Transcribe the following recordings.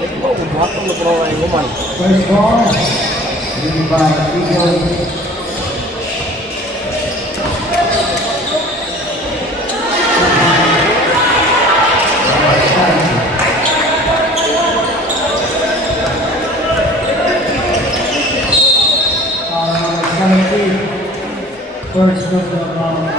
First ball, leading by Eagles. First of the ball,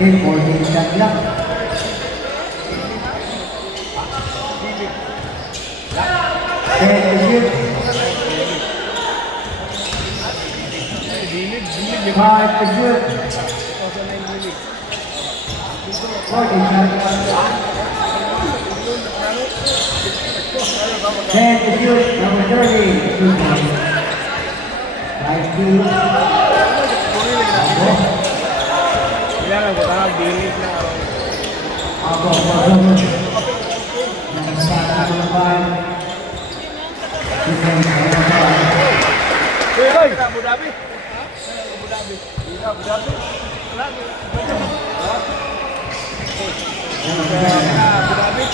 Okay, 14 shot lang. Ten to shoot. 5 to shoot. 14 shot. 10 to shoot. Number 30. 5 to Kailangan ko tawag dilit na araw. Ako. Hoy, Abu Dhabi. Abu Dhabi. Abu Dhabi. Abu Dhabi.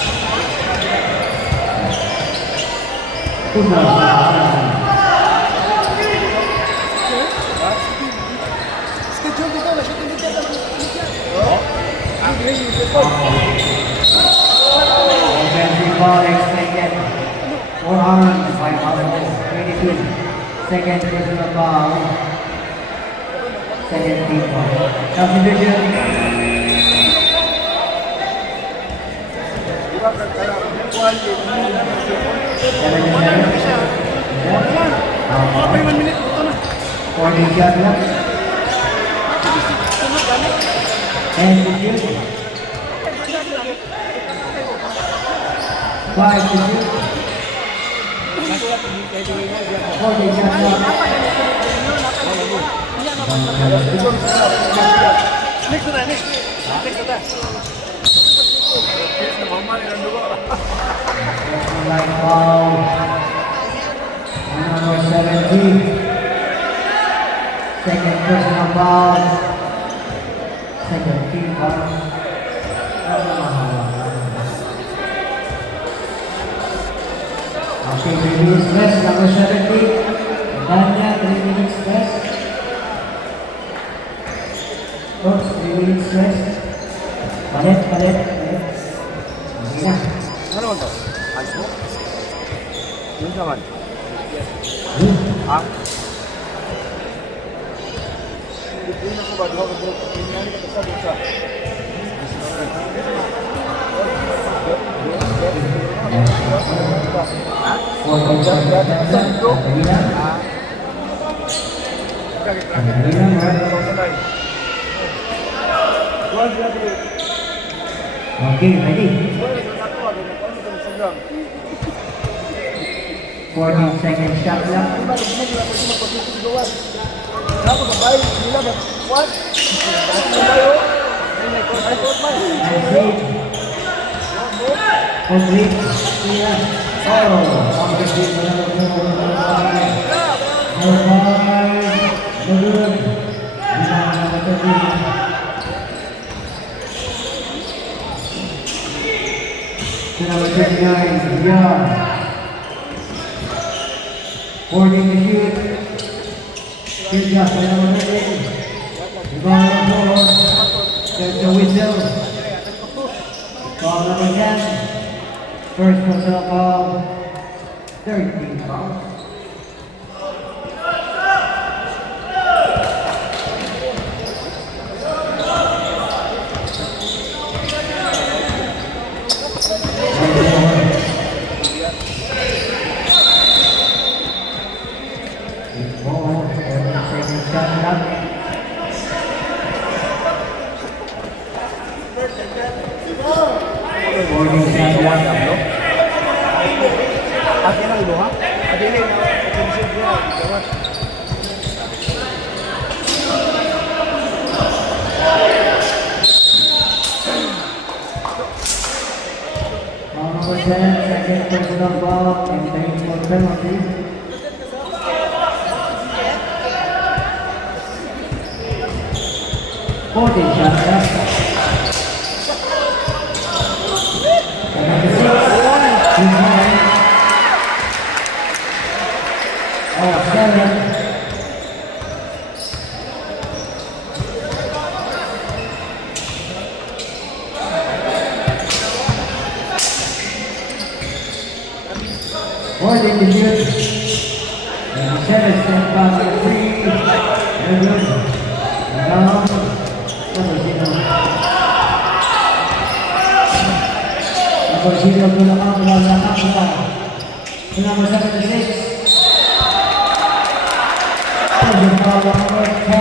Offensive ball expected. 4 on 5 22. Second personal ball. Second team ball. Substitution. And the shoot. 5 to shoot. 40 shots up. Line foul. Number 17. Second personal foul. Second team foul. Okay, 3 minutes rest. Number 17. Danya, 3 minutes rest. Coach, 3 minutes rest. Palit. Sige na. Ano naman to? Ayos mo? Yun naman. Ha? Hindi na ko ba? Hindi ka sa doon sa. Okay, ready? 14 seconds shot lang. Complete. Oh, complete. Number 39, Beyond. 14 to shoot. Good job by number 13. Rebound number 4. There's the whistle. Ball number 10. First personal foul. 13 foul. Second personal foul and thanks for penalty. Shot left. Number 6. Oh, 7. More than the shoot. Number 7 step back at 3. Very good. Down. Number 0. Number 0 to the Kapula. Number 76. Third foul number 10.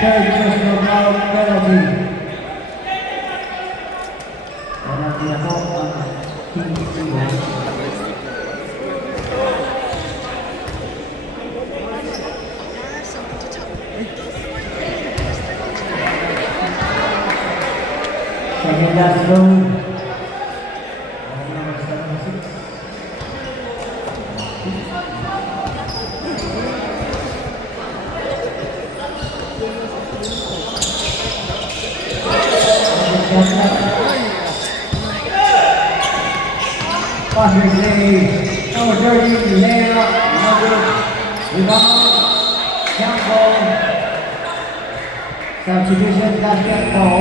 Third personal foul penalty. Penalty ako ang hindi siya. Second last row. Number 76. Passing play. Number 30, layup. Rebound. Jump ball. Substitution basketball.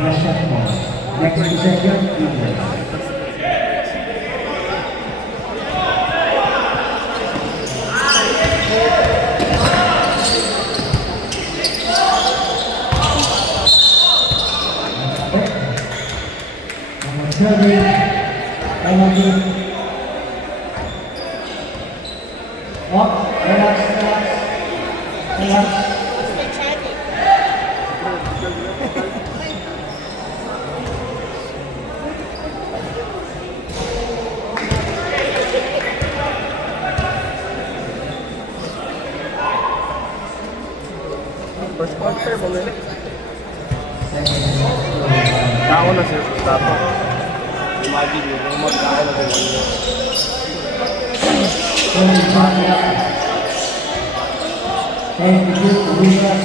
Russia ball. Next possession, Eagles. Number 30, penalty. Up, relax. First quarter, bumili. Tao na siya sa tapo. Imagine yun, yung magkakain na din. Thank you, Lucas.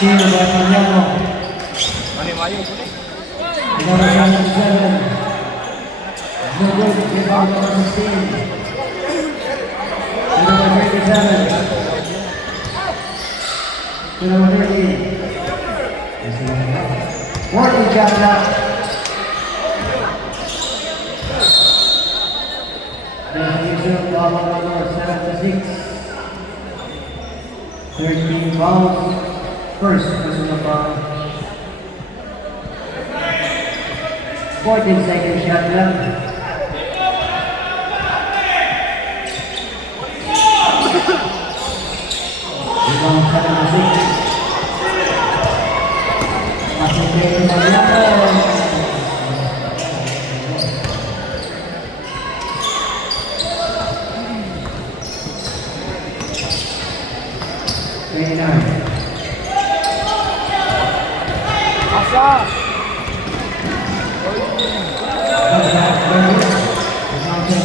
Sino ba ang Mariano? Manimayo po na. Number 77. No good, rebound number 16. Number 37. Number 30. Working shot clock. Definition foul number 76. 13 fouls. First personal foul. 14 seconds shot clock. Round 7 to 6. Concentrating na yan. 29. Asa!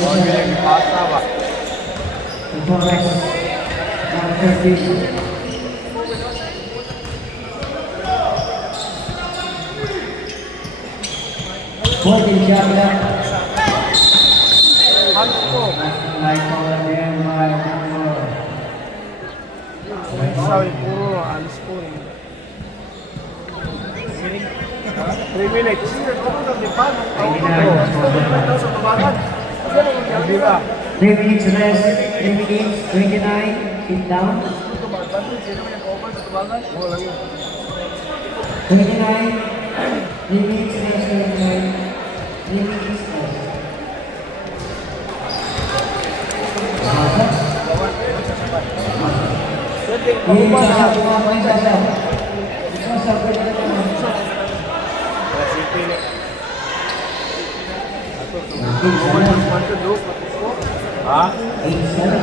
Oh, bilang asa ba? Holding shot left. Hands ko. Like over there, my number. Sabi, puro alis ko eh. 3 minutes. Hindi ka. 3 minutes rest. 3 minutes, 29. Sit down. 29. 3 minutes rest, 29. 3 minutes rest. Ha? 8-7.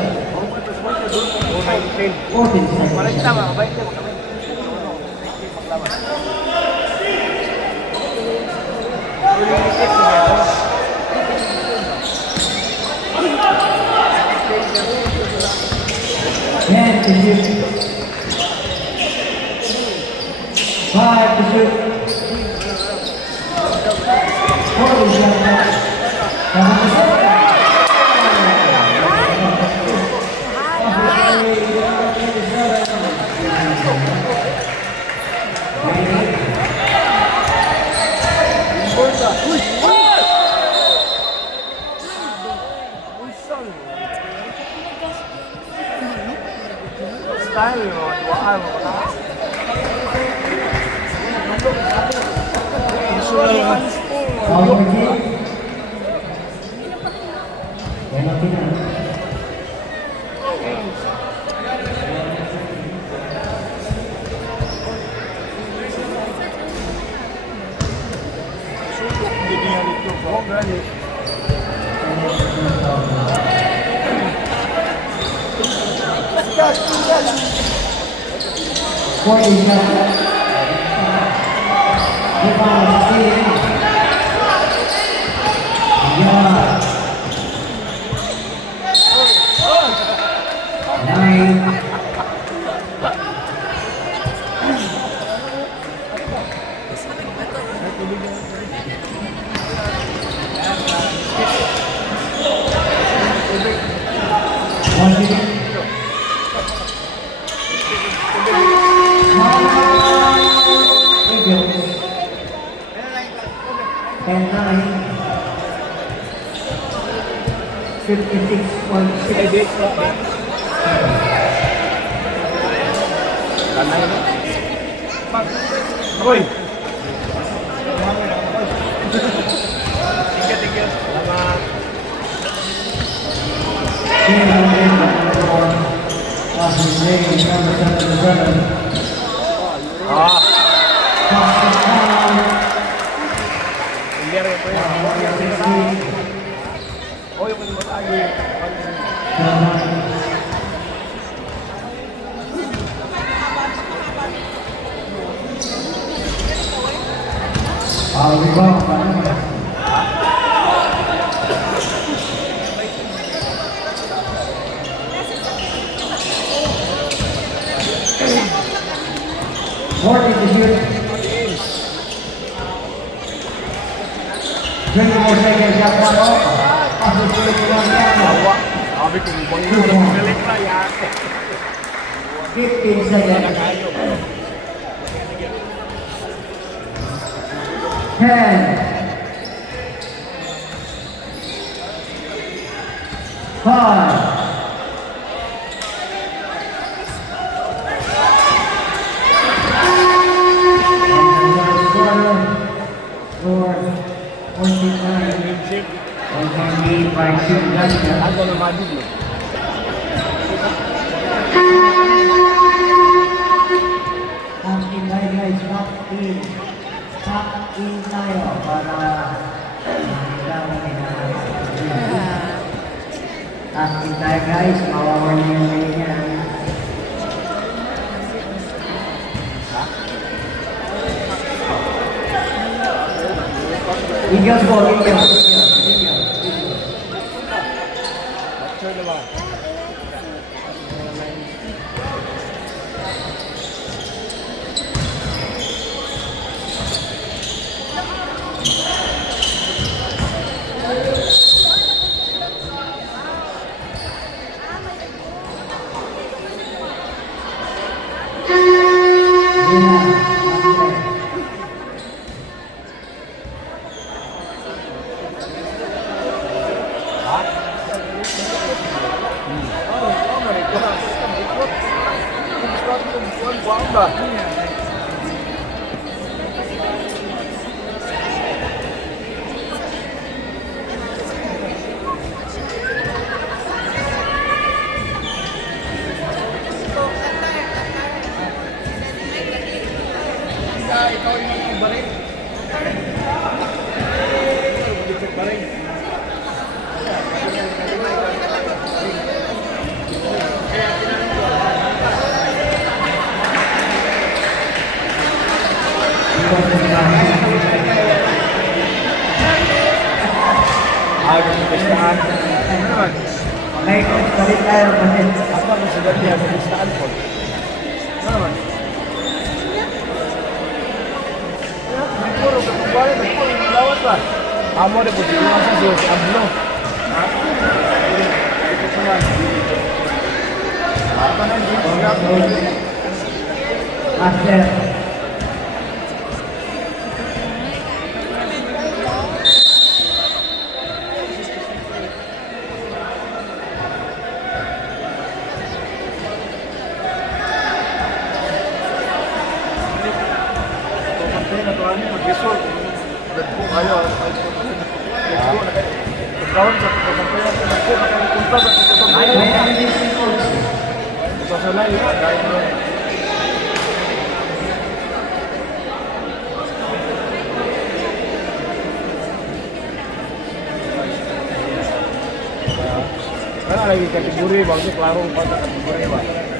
219. 14 seconds. Balik tama, balik tama. Ten to shoot. 5 to shoot. 40 shot. 7. Style mo, duwaan mo na. Oh, galing. And 9, 56.6. Kanay na. Uy! Tingka. Salamat. Ah! Hindi rin po yun. Oh, yung mga tayo. Morning to shoot. 24 seconds, shot clock off. Passes to Colombiano. Sabi ko, bang yung galit na yan. 15 seconds. 10. 5. 49. And can be by shooting Dutchman. Ako na madid mo. Kawawa niya yung leg niya. Eagles ball, Eagles. Sure na ba? Agak kepistaan. Like, balik tayo kasi. Apa sudah dia kepistaan pun. Naman. Puro ka kembali puro lawat ba? Amo de putih masa sih si Ablo. Itu cuma. Apa nanti? Master. Kawan satu sampai aku akan kunta satu sampai sana ya ada karena lagi kategori bagus larung pada kategori Pak.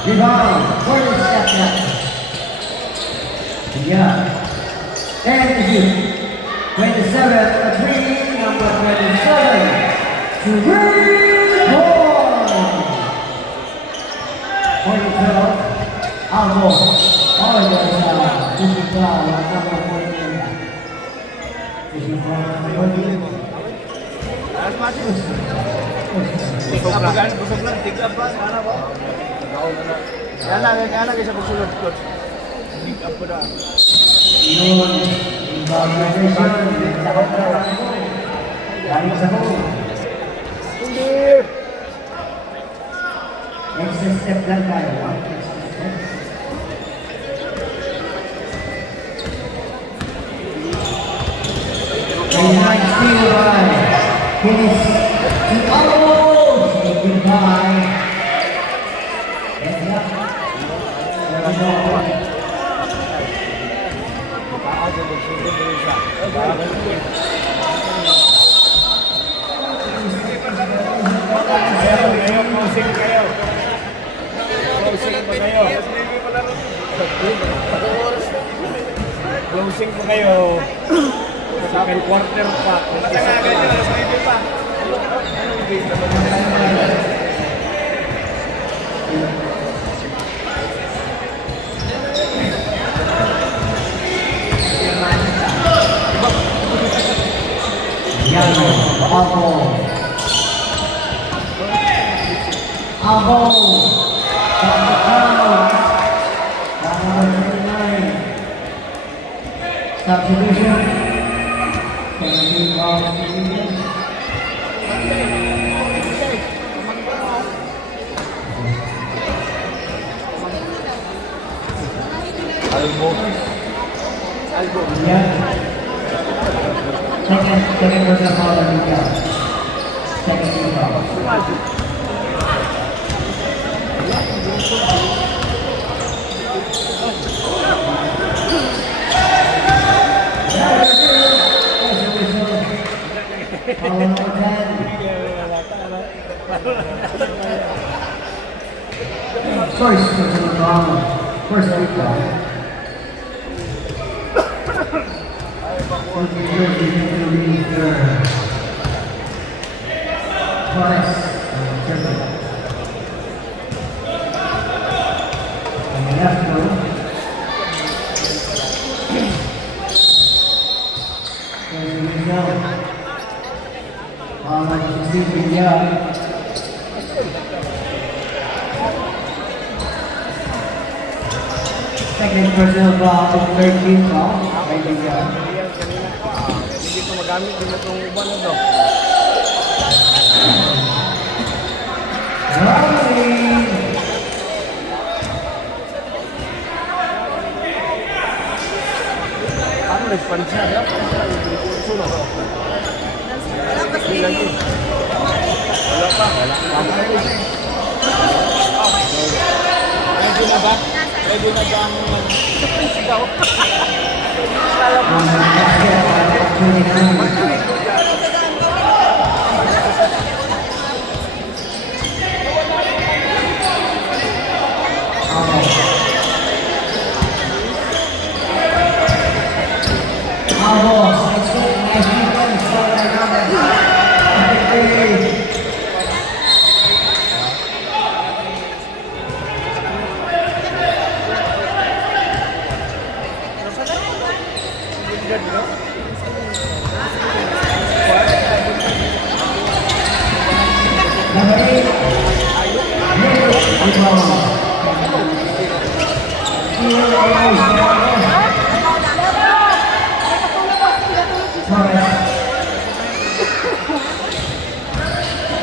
Rebound, corner step back. Yeah. And you. 27, a three, number 27. Three point. 12, Alvo. Always pushing foul on number 14. Pushing foul on number 14. Busog lang, tiga pa, sana ba? Kaya kasi pagsulod ko. Big up po na. Yun, evaluation, sakot na lang. Galing sa home. Hindi! Extra step lang tayo. Extra step. And nice steal by Dennis. Oh, say goodbye. And yeah. There we go. Paano magsulod mo siya? Ngayon, closing kayo. Closing pa kayo. Closing pa kayo. Second quarter pa. Yano, Alvo. Alvo. From the crowd. Number 29. Substitution. 17 balls to Eagles. Albo. Yeah. Second personal foul on Miguel. Second team foul. Foul number 10. First personal foul. First team foul. Torres. On the left row. Second personal foul, third team foul. Kaibigan. Hindi ko magamit din itong uban na to. Rolling. Ano nagpansya ya? Sunod. Wala pa. Ready na ba? Ready na ba ang sigaw?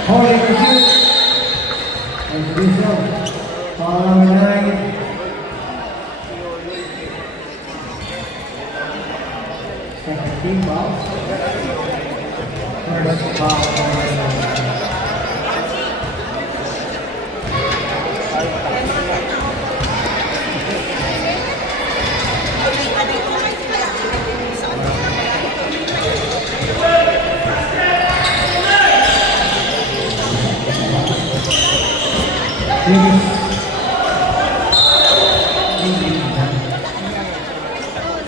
Holding the shoot. As a result, foul number 9. Second team foul. First foul.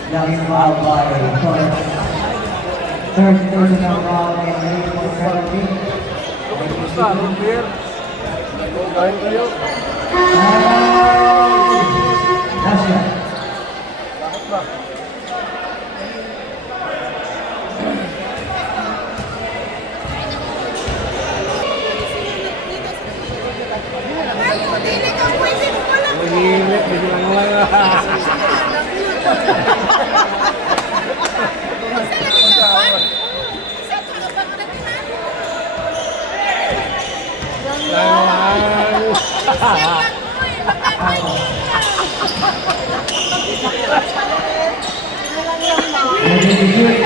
Young foul by Torres. Third personal foul and lead for penalty. Basta, Rupier. Gawin kayo. Gracias. Bakit ba? Mahilit, biglang lang. Holding the shoot.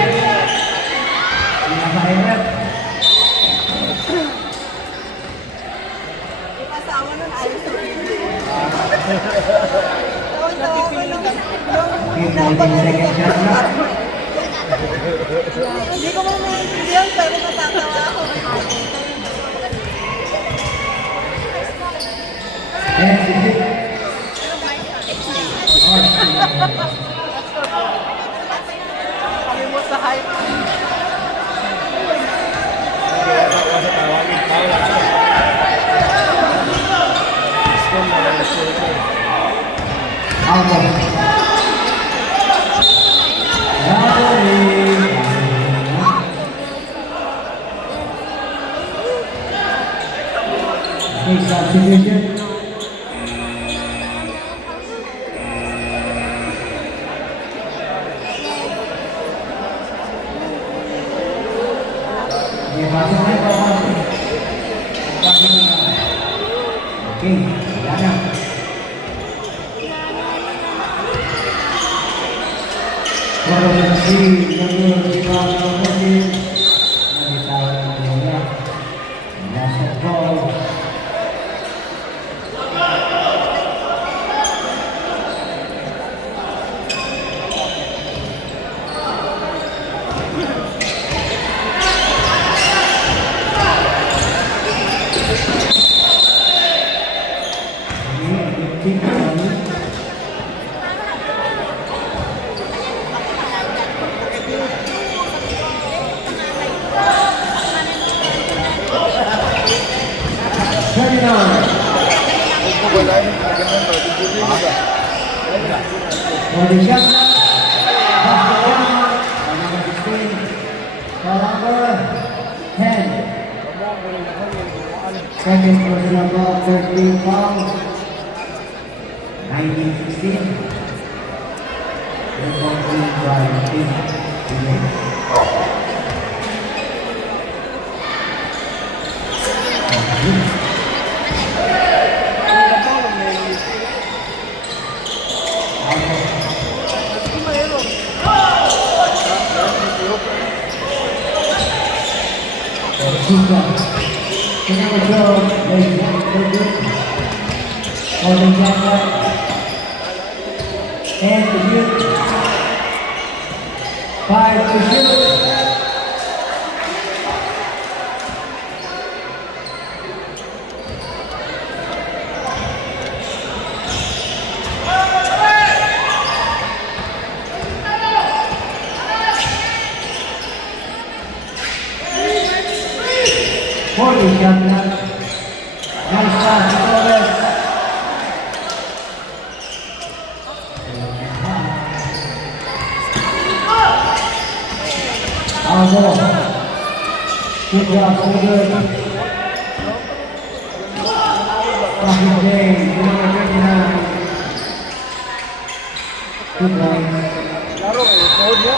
Pinakahirap. Okay, 19 seconds shot na. Hindi ko mo maintindihan pero natatawa ako. Next is it. Kalimot sa hype. Next substitution. Okay, wala na. Follow the three, number 5, For the shot clock, Basketball, number 16. Foul number 10. Second personal foul, 13 fouls. 19-16. And 14 by Team Pinoy. Chica, number 12, ladies and gentlemen, for the jacket and the youth, 5 to shoot. For the jacket, nice shot, Torres. Our ball. Good job, so good. Fucking day, number 29. Good points. Laro kayo, code niya.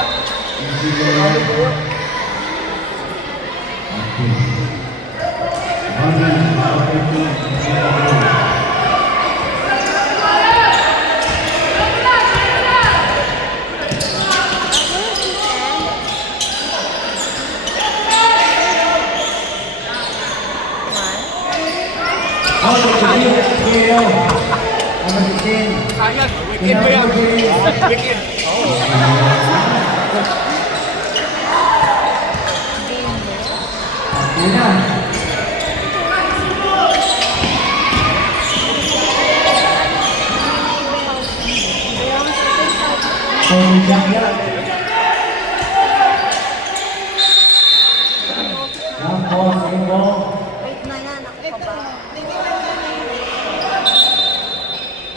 Sayang, weekend ba yan? Weekend. Wait na yan, ako pa ba?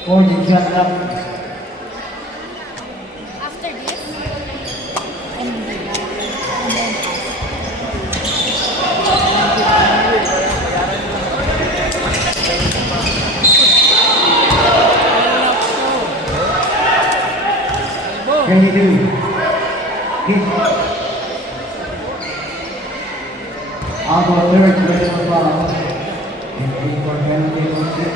For the shot clock. After this, and then Can you do? Hit. Our third personal foul. And for penalty on 6.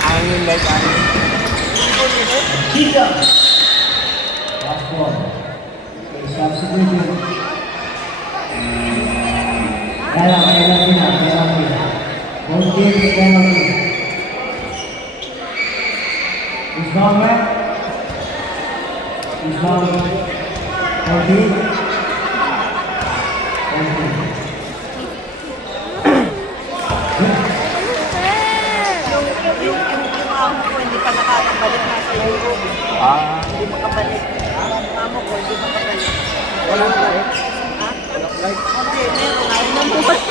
Angin like angin. Chica. Last ball. Okay, substitution. Kailang sila. Both teams penalty. Is ball back? Is ball 14? 14. yung amo ko hindi pa nakakabalik na sa laro. Hindi makabalik. Ang amo ko hindi makabalik. Walang flight. Ha? Walang flight. Okay, meron. Ayaw na bumalik.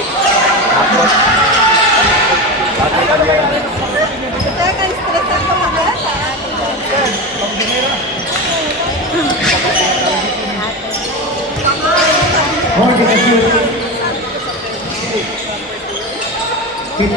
Teka, stress ako mag-asa. Hold it at you. 55%.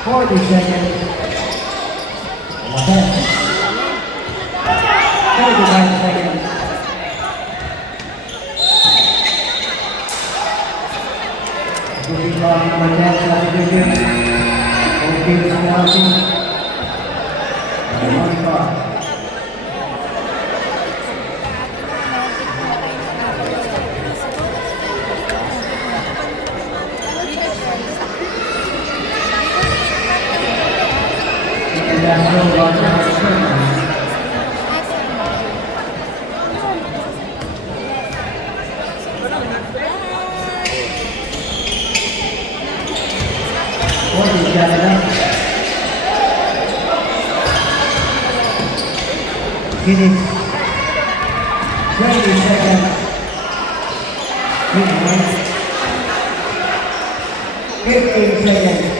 Forty seconds. 45 seconds. Moving on number 10 substitution. Both teams penalty. One foul. last row on our turn. 40 Canada. Phoenix. 20 seconds. 15 seconds.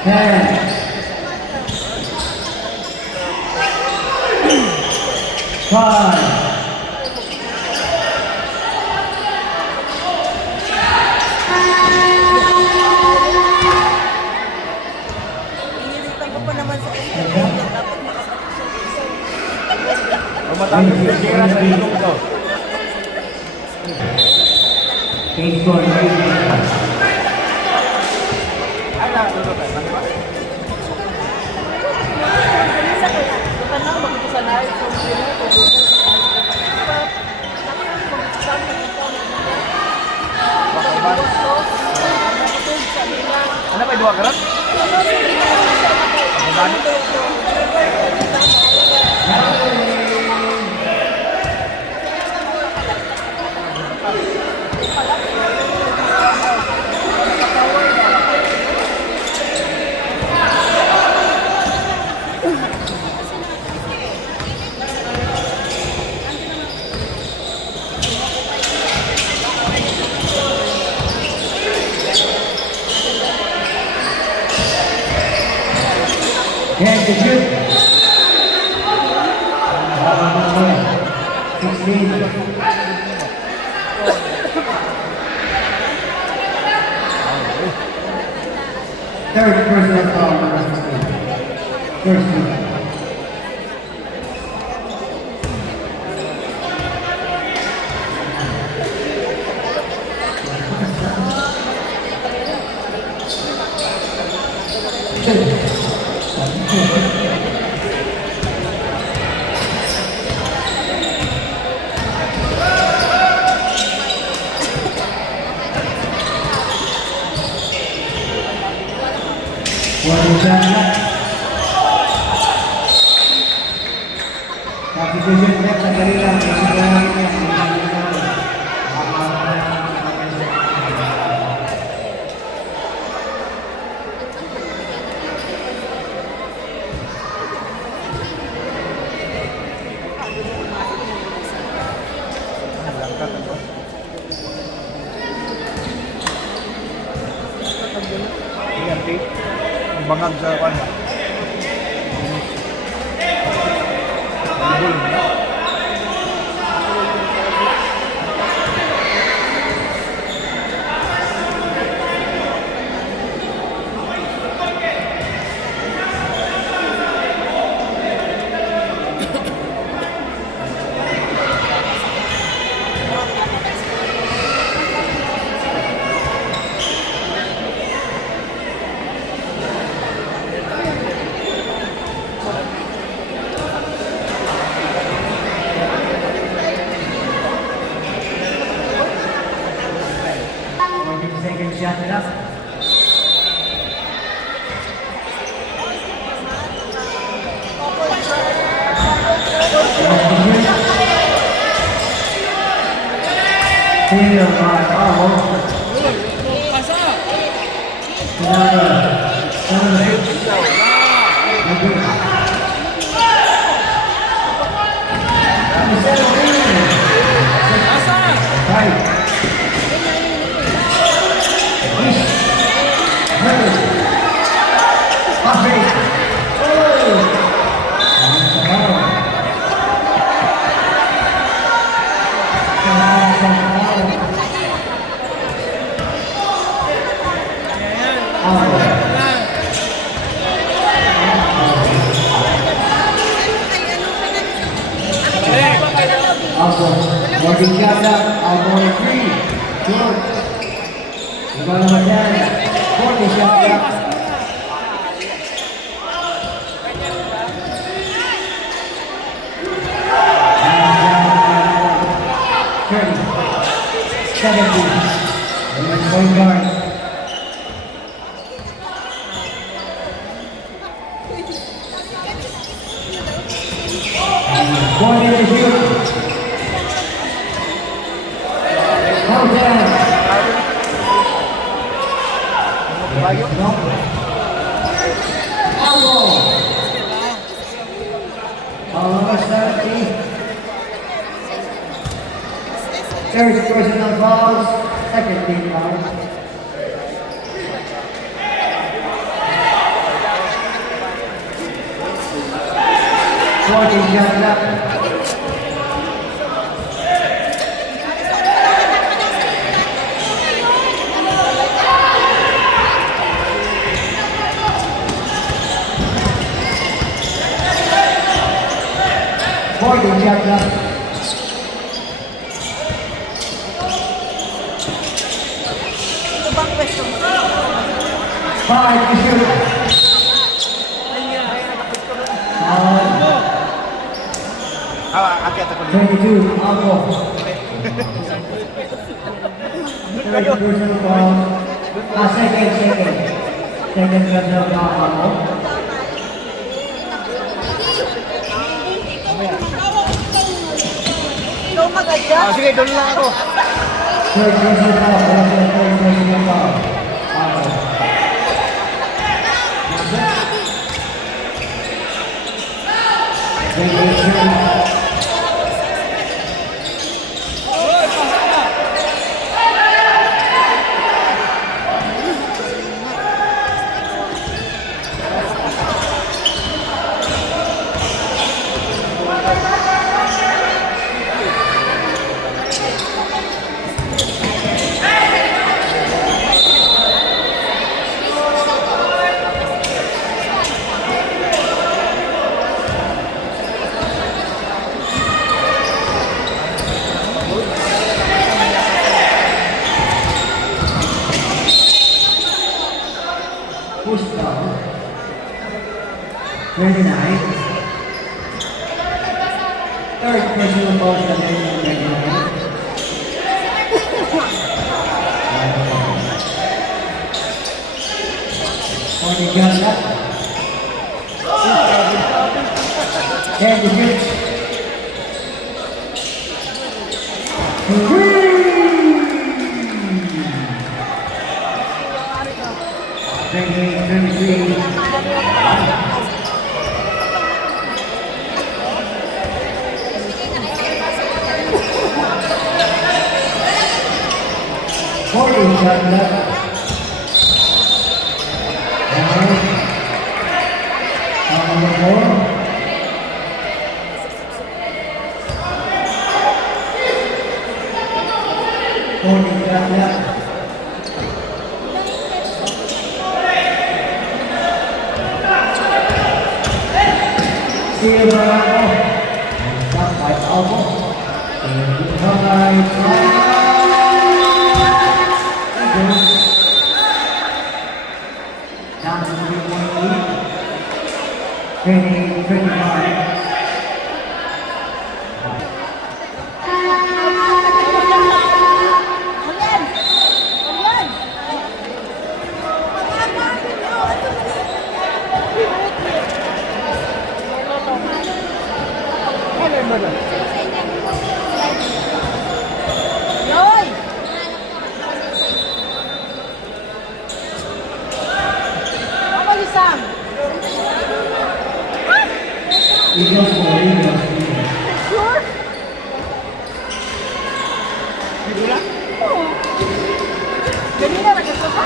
10. 5. Inilitan ko pa naman sa kanya. Dapat Matapos yung gira sa ilong ko. Case score 3. Ay, nakatulog ka. Ano ba, dua ka rin? Ang dami. Head to shoot. 16. Third personal foul, number 16. First shoot. Substitution next sa kanila. Bangag sa kwan. Second shot up. Taylor by Arnold. Working shot up, Almore 3, George. Igual number 10, 40 shot up. And 30, 70, point guard. Morning to shoot. Out there. Bayo. No. Foul. Foul number 70. Third personal fouls. Second team foul. 14 shot left. Fourteen shot left. Ito bang pwesto mo? 5 to shoot. Akyat ako dito. 22, Alco. Third personal foul. Second. Second personal foul, Alco. Ikaw mag-adjust. Sige, doon lang ako. Third personal foul. Third personal foul, Alco. Push down. 29. Third personal foul sa 29. Morning shot left. 10 to shoot. Three. Fourteen shot left. Number 4. Fourteen shot left. Steal by Alco. And shot by Alco. And down to 3-point lead. 28-25. Yoy! Ako isang. Eagles for Eagles. Sure? Oo. Ganina na kasi pa?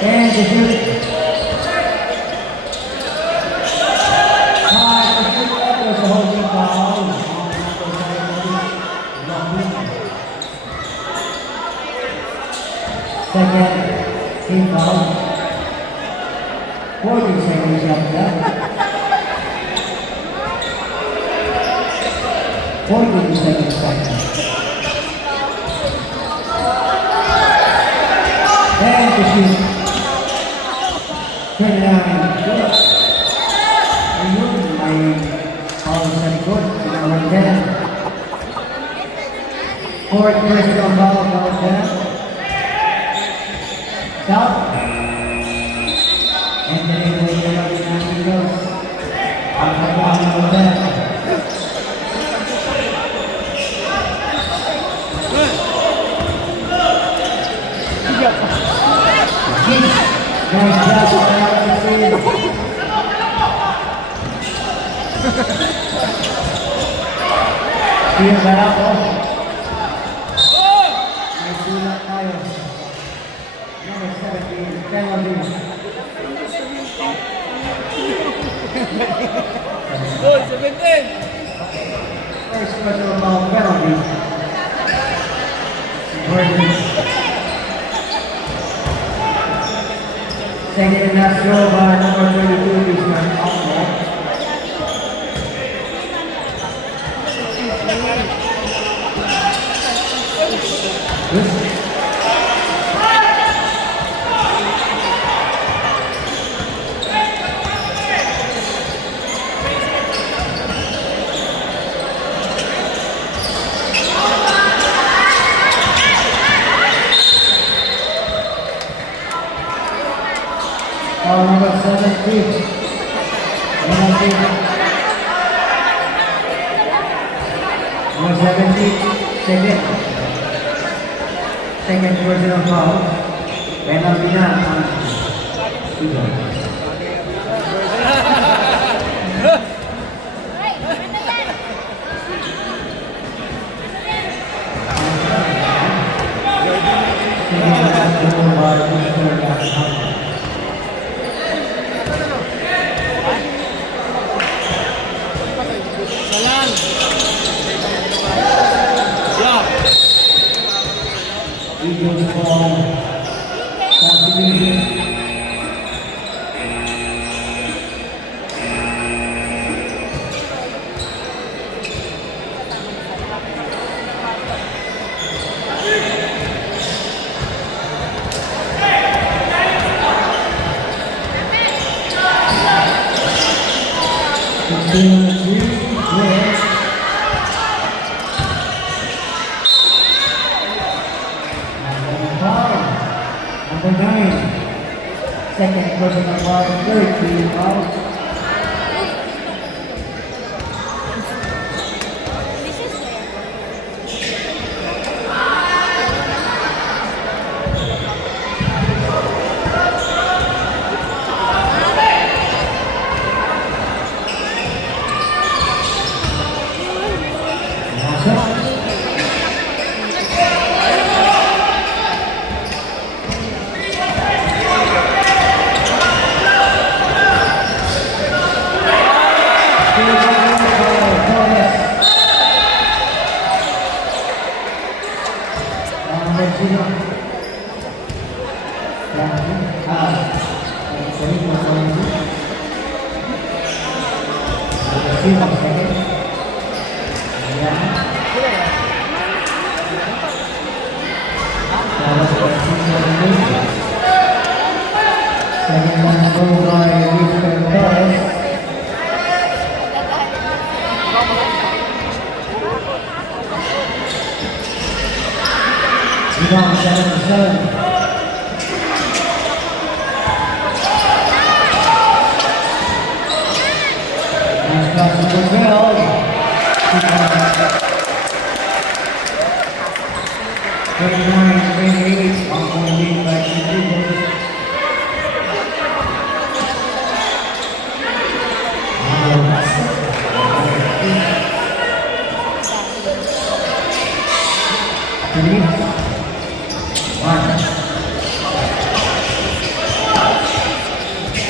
And the shoot. That was a holding foul. Second team foul. 40 seconds left. 40 seconds left. And the shoot. 29. Good. Ayun, may foul sa likod. Number 10. fourth personal foul, number 10. Stop. And then they will get up and he goes. Ang foul, number 10. Nice job, Iyo sarap po. May sulat tayo. Number 17, penalty. Goal, 17! First personal foul, penalty. Gordon. Second and last throw by number 22, Christian Almo. Foul number 17. Penalty. Number 17, second personal foul. Penalty na ang Eagles. Salang! Yeah! Eagles ball. Substitution. Number 9, second personal foul, third team foul. Second last goal by Victor Torres. Rebound 7-7. Nice pass to Brazil. 39-28 on point lead by the Eagles.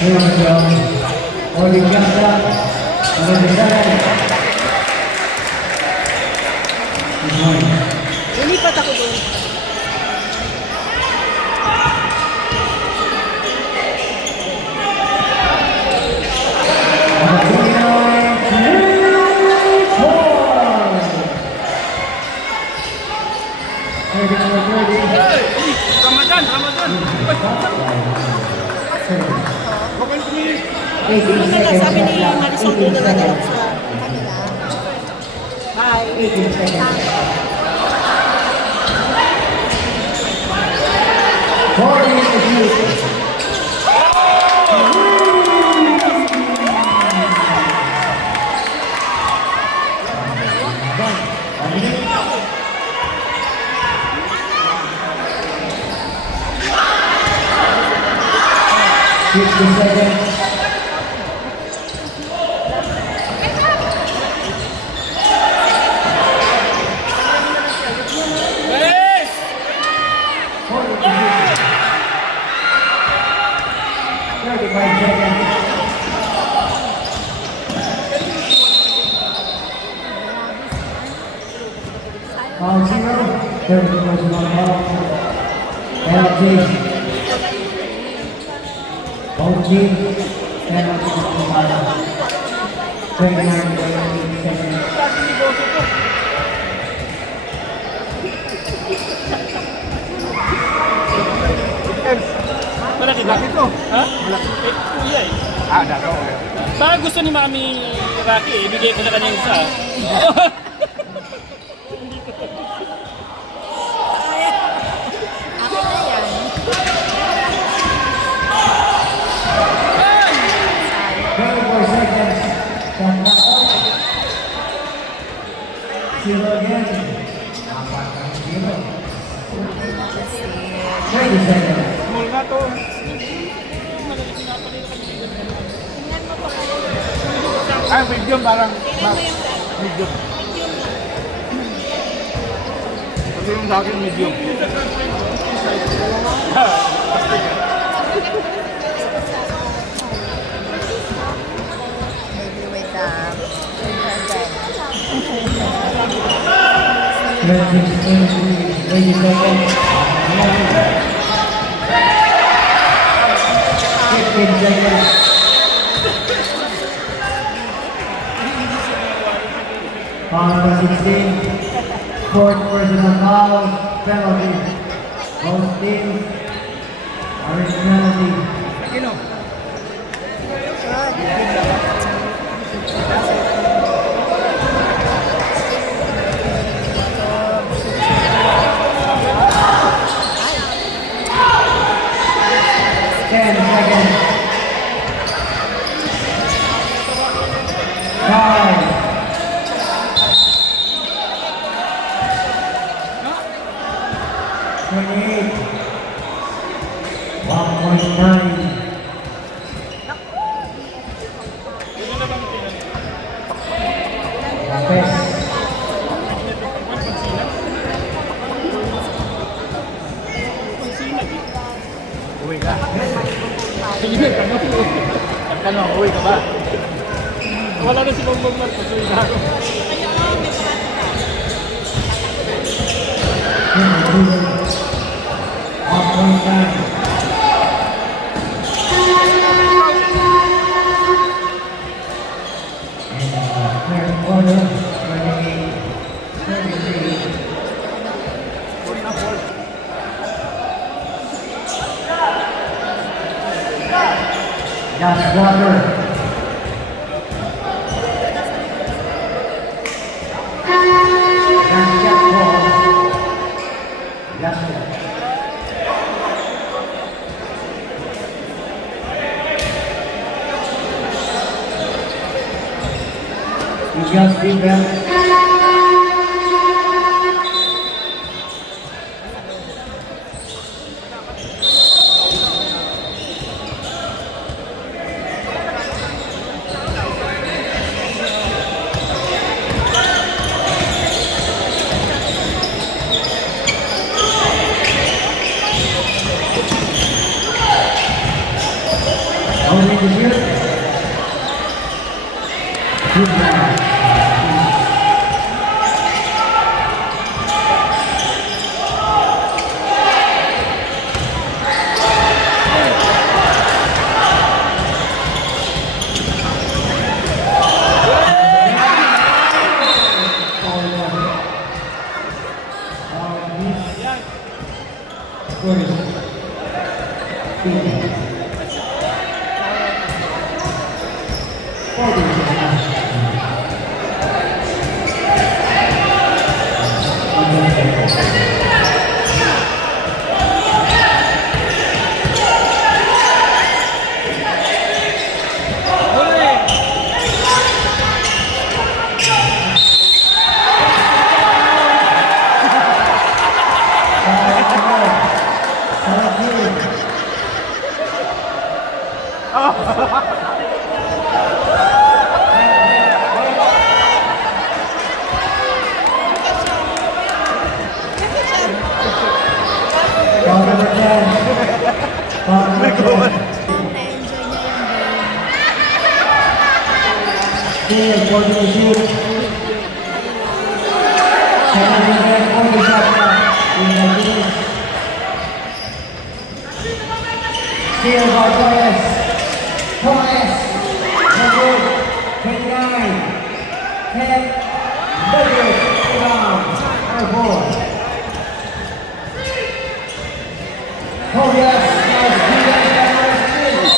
Here we go. Oligasa. Number 7. Lilipat ako doon. Ramadan! Ramadan! Ano na sabi ni Marisol doon na nagawag sa kanila? Hi. 40 to shoot. Fifty seconds. Yes! 40 to shoot. 35 seconds. Foul zero. 30 personal foul. Penalty. Both teams. Penalty to Kumara. 29 seconds. Malaki ba? Ito. Ha? Malaki. Eh, kuya eh. Dako. Baka gusto ni Mami Rocky eh, bigay ko sa kanya yung isa. Ako na yan. 24 seconds. Shot na off. Zero again. Apat ang zero. 20 seconds. Small na to. Ay, medium parang medium. Kasi yung sa akin medium. Maybe with the Ladies and seconds. 15 seconds. Foul number 16. Fourth personal foul. Penalty. Both teams are in penalty. Ten seconds. Five. 28. 1.9. Best. Uwi ka. Tanong, uwi ka ba? Wala na si Bongbong Marcos. Uwi na ako. Josh Walker. Josh Jackball. Josh. You just did that. Only the shoot. Good job. Foul number 10. Foul number 10. Still, 40 to shoot. 40 shot clock in the team. Still by Torres. Torres. No good. 29. 10. Douglas. Rebound. Number 4. Torres. Nice defense by Martinez.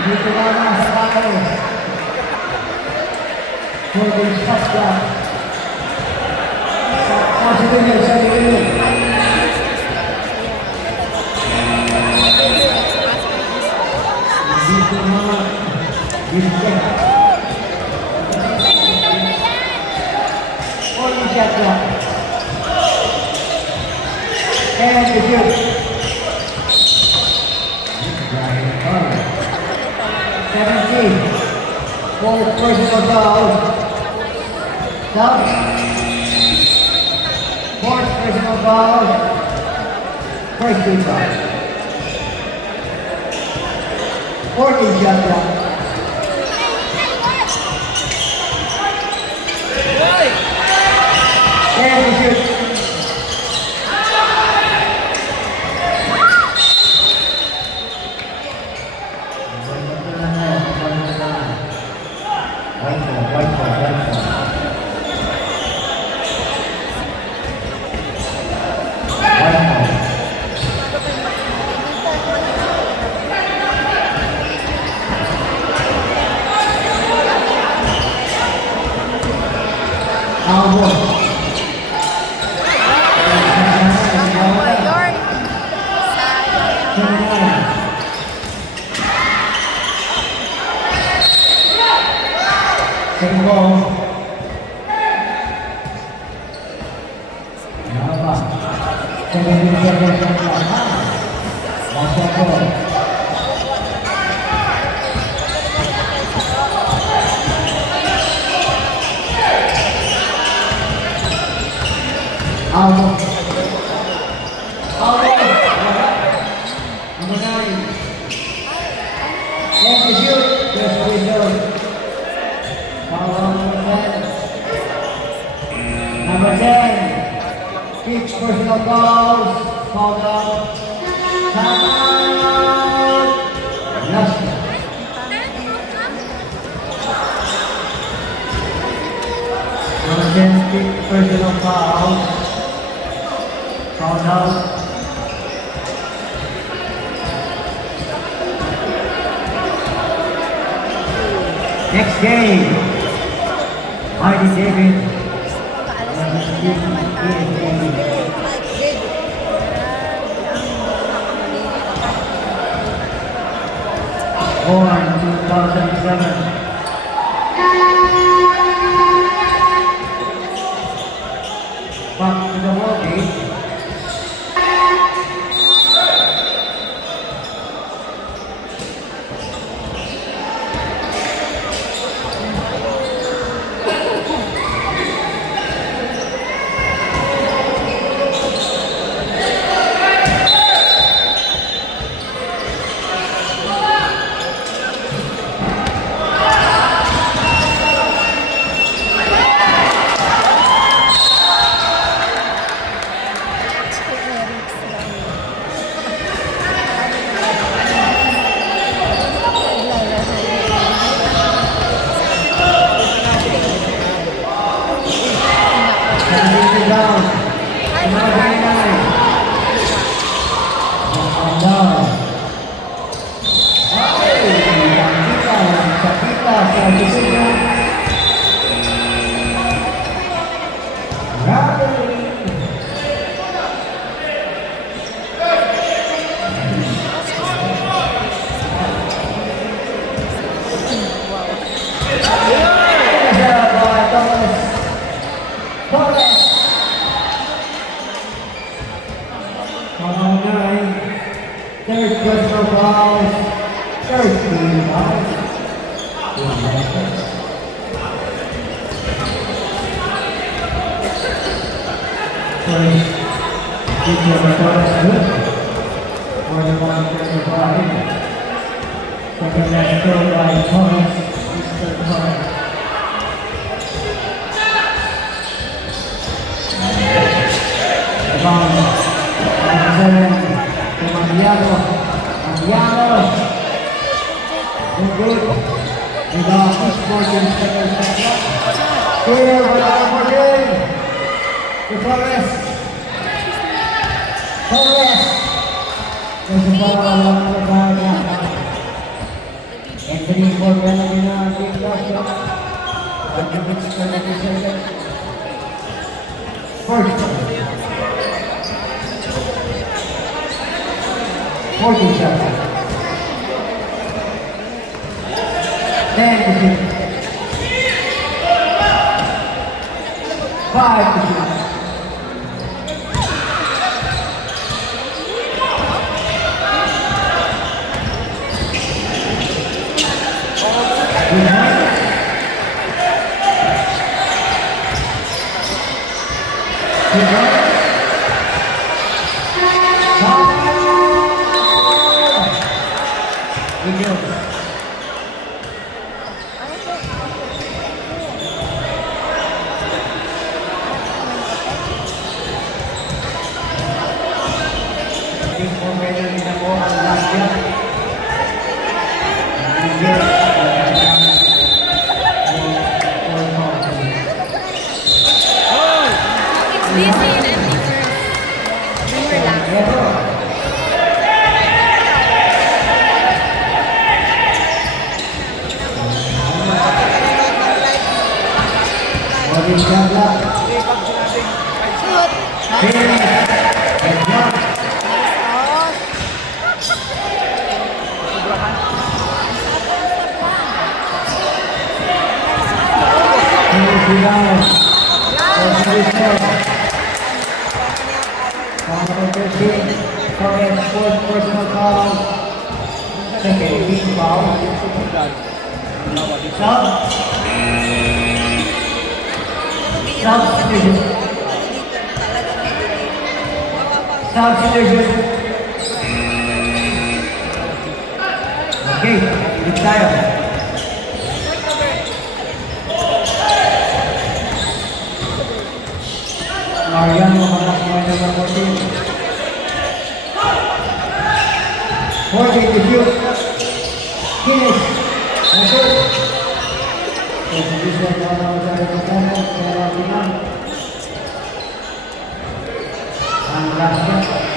Dito na sa bato. For the shot clock. Sa segundo, sa segundo. Dito mga defense. Only shot clock. And the shoot. 17. Fourth personal foul. Stop. Fourth personal foul. First team foul. 14 shot clock. And the shoot. White ball. York. Second ball. Napa. 17 seconds on clock. Last shot ball. Out. Number 9. Next to shoot. Just whistle. Foul on number 10. Number 10. 6 personal fouls. Fouled out. Timeout. Last shot. Number 10. 6 personal fouls. Fouled out. Next game, Marty David. Born 2007. Back to the ball game. Third personal foul Second last throw by Thomas, Mr. Thomas. Rebound, number 7, Maniano. Maniano. No good. Rebound, push Morgan, second shot. Clear, wala Morgan. To Torres. Torres. There's a ball along the ground. Anthony Morgan lagi na big rush. Pag-ibig ka na isa. First. 14 shots. 10 to shoot. 5 to shoot. It's busy and we were laughing. Personal foul. Second team foul. Substitution. Okay, it's time. Mariano Malasmo number 14. 40 to shoot. Finish. That's it. Position and last shot.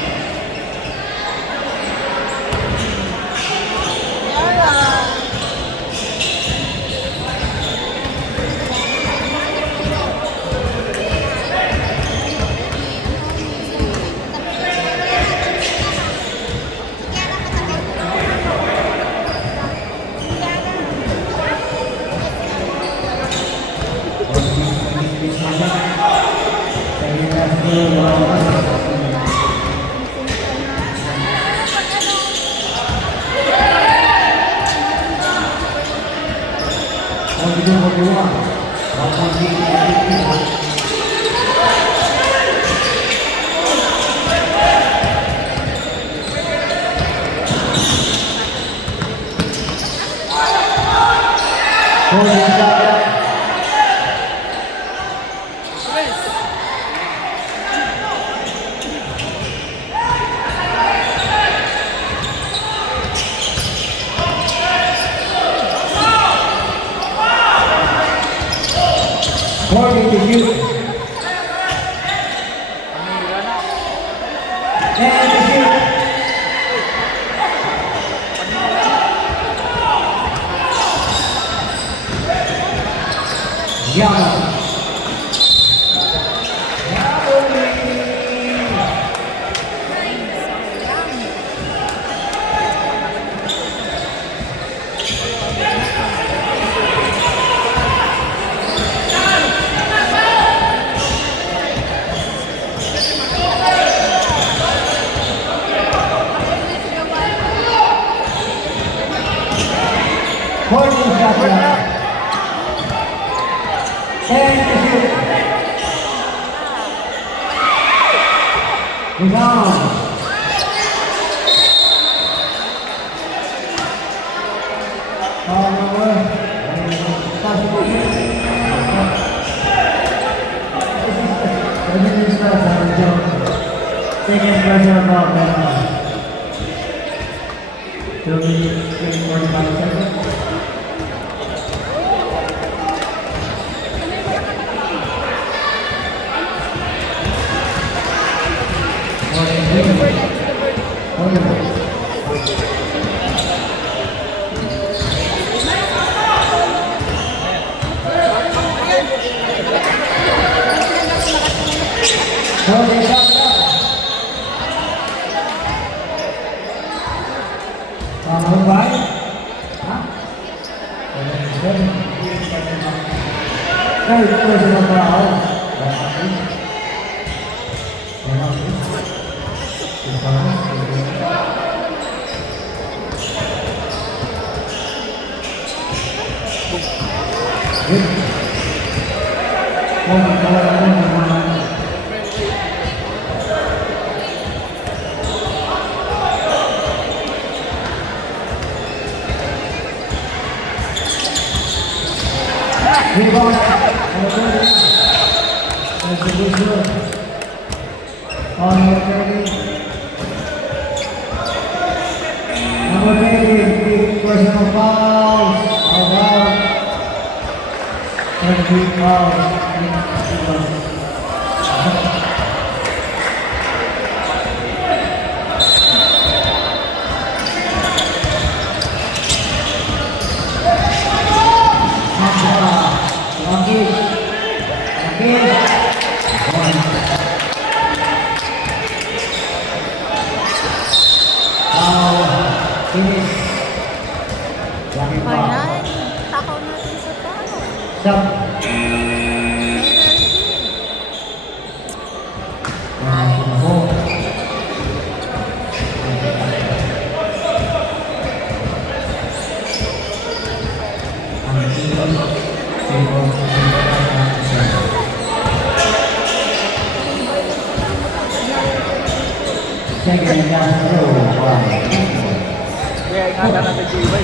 14 shot clock. And to shoot. Rebound. Foul number. Second pressure about 2 minutes, 45 seconds. Không phải hả? Đây tôi sẽ làm vào Rebound. Number 20, big personal fouls. About 20 fouls. Ayan. Takaw natin sa tao. Stop. Second down throw. Kaya ingatan natin si Iba.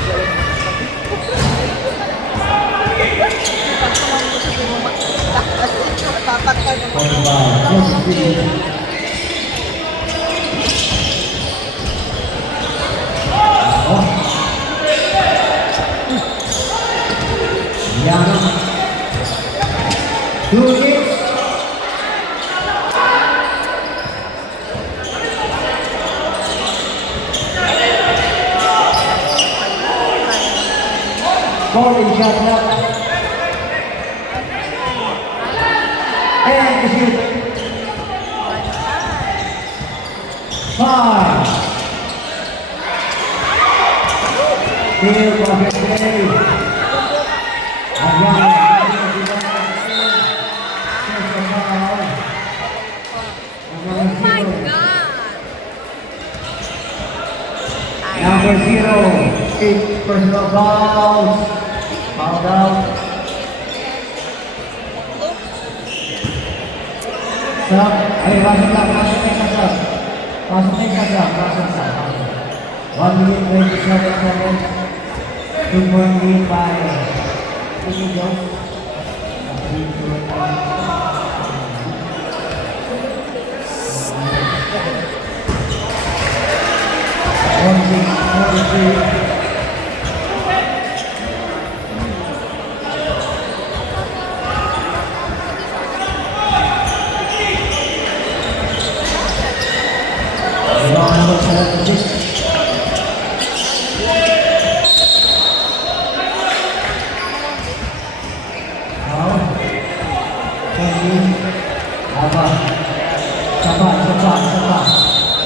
Calling shot clock. And to shoot. 5. Still perfect play. Oh my God! Number 0, 8 personal fouls. Fouled out. Stop. Ay, pasok lang. Pasok na yung kasap. 1 minute, 27 seconds. 2 point lead by Eagles.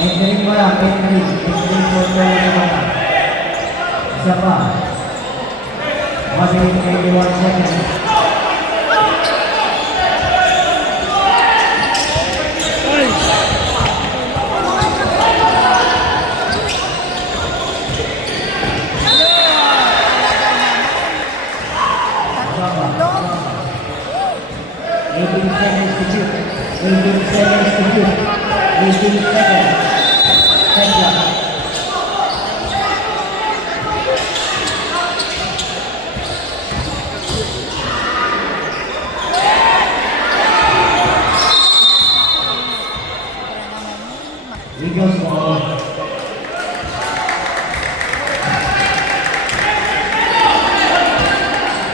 Entering mo lang, entering po tayo naman. Isa pa. 1 minute, 81 seconds. 18 seconds to shoot. 18 seconds to shoot. 18 seconds. Tekla. Eagles ball.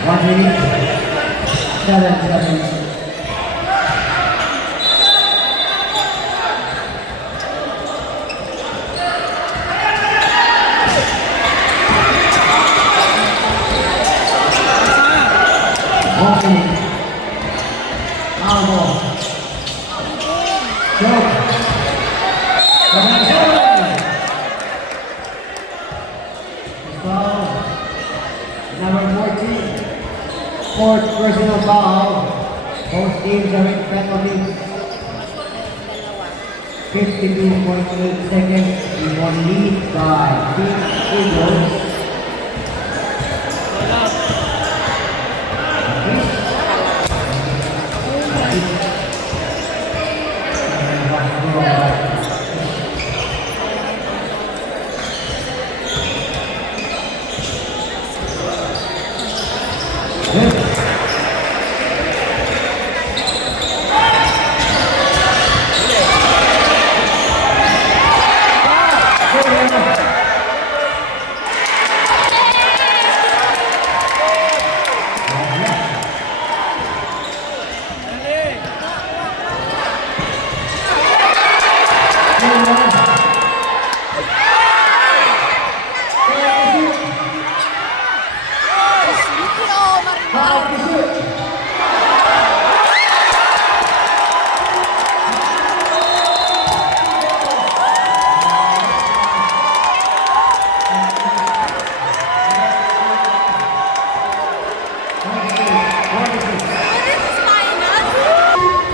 1 minute. 7 seconds. Walking. Albo. Choke. Foul. Number 14. Fourth personal foul. Both teams are in penalties. 52.8 seconds. We won lead by Team Eagles.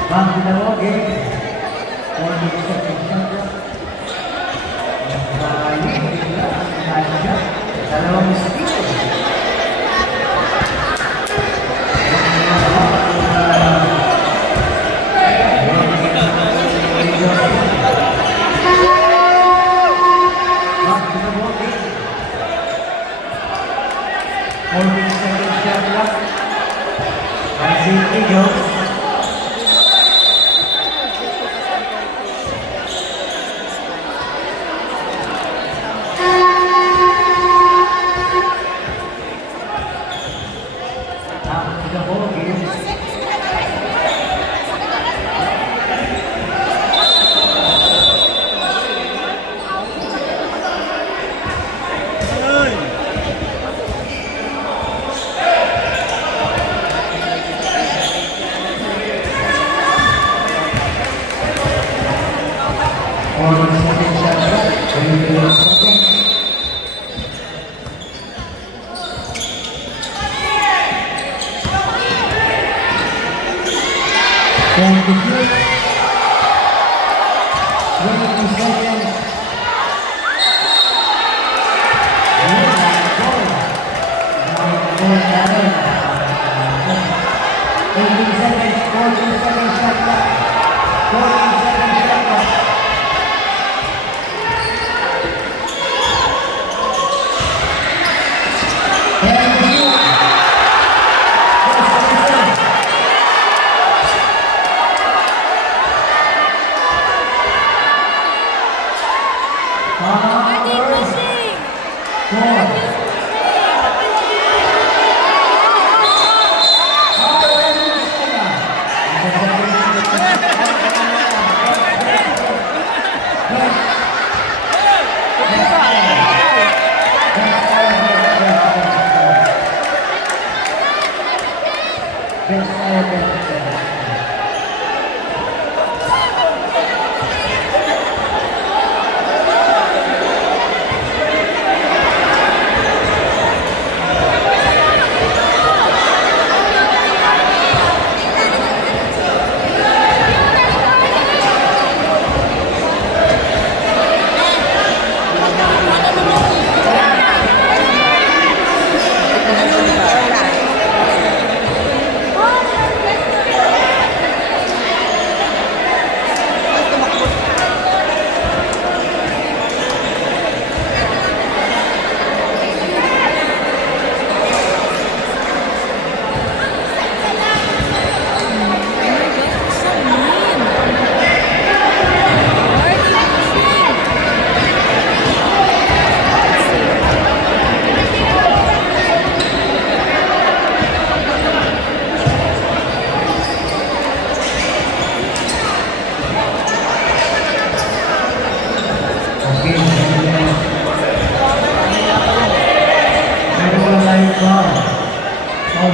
Back to the ball game. 40 seconds shot clock. Dalawang steal. Back to the ball game. 40 seconds shot clock. Rising Eagles. The ball game. And the good 20 seconds. Adi pushing!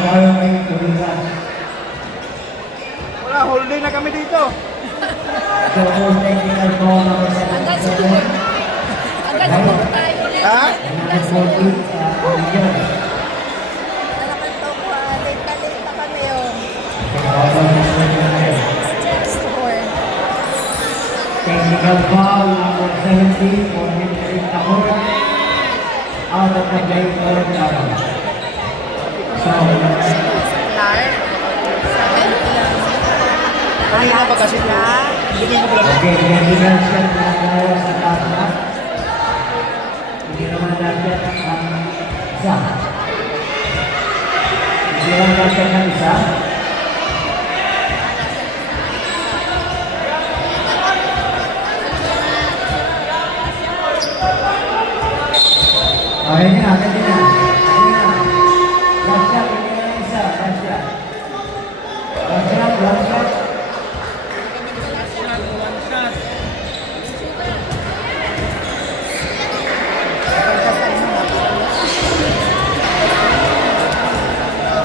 Marvin Tuligan. Wala, holding na kami dito. Double technical foul number Hanggang sa 77. dulo. Hanggang sa dulo tayo. Ha? Another foul kick sa Tuligan. Nalakan to ko, late na kami yung Foul number 29. score. Technical foul number 17 for Henry Tamura. Out of the play for Tara. So, Clark. Kanina pa kasi ito. Hindi mo pala. okay, technical shot na nagawa sa Tara. Hindi naman natin ang isa. Hindi naman natin ang isa. Okay na, pwede na. Pwede na. Last shot, hindi na isa. Last shot. Last shot, last shot.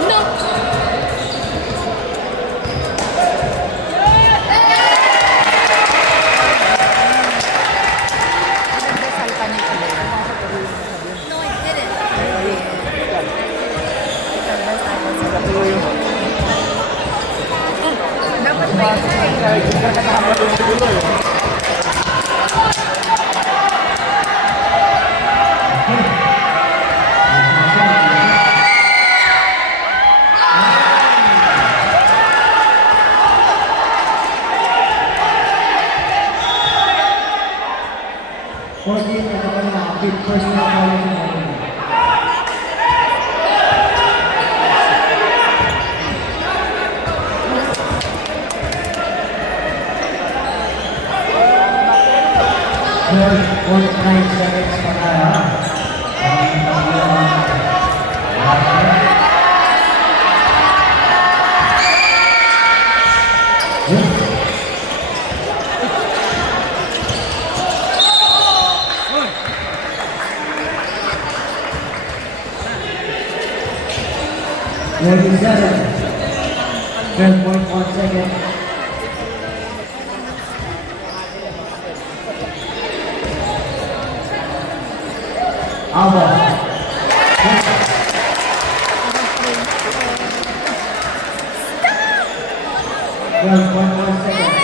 No! Nagdasal ka ni Claire. No, I didn't. Nagdasal ka sa dapat ba yun? Fourteen, ito pa na. Big personal foul sa mga. Fourth, 9 seconds pa na. Forty-seven. 12.1 seconds. Alba. Twelve point one seconds.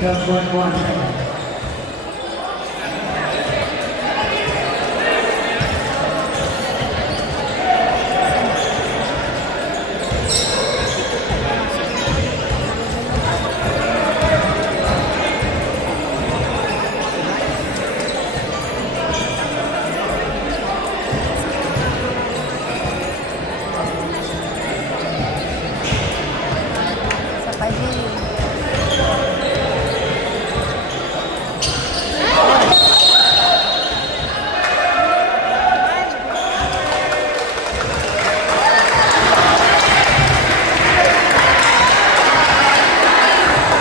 12.1 seconds. Sa pahil.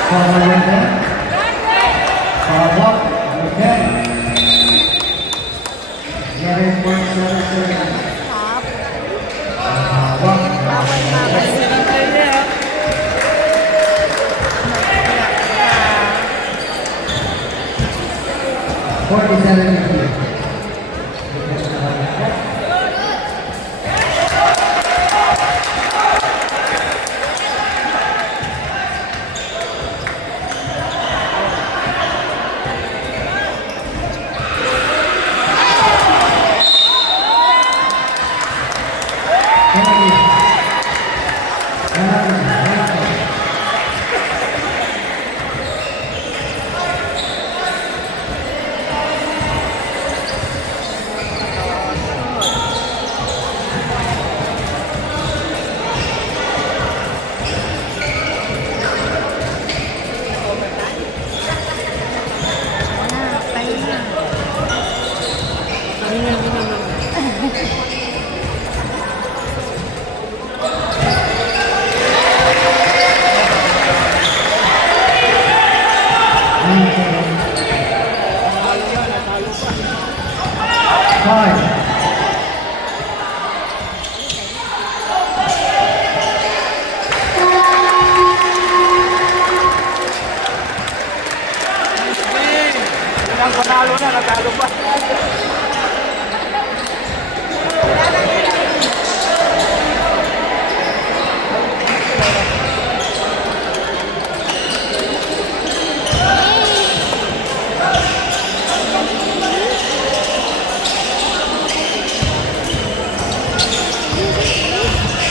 Foul number 10. Foul up, number 10. 11.7 seconds. Top. Foul up. Bawal mabalik. Forty-seven fifty. Five. Parang panalo na, natalo pa.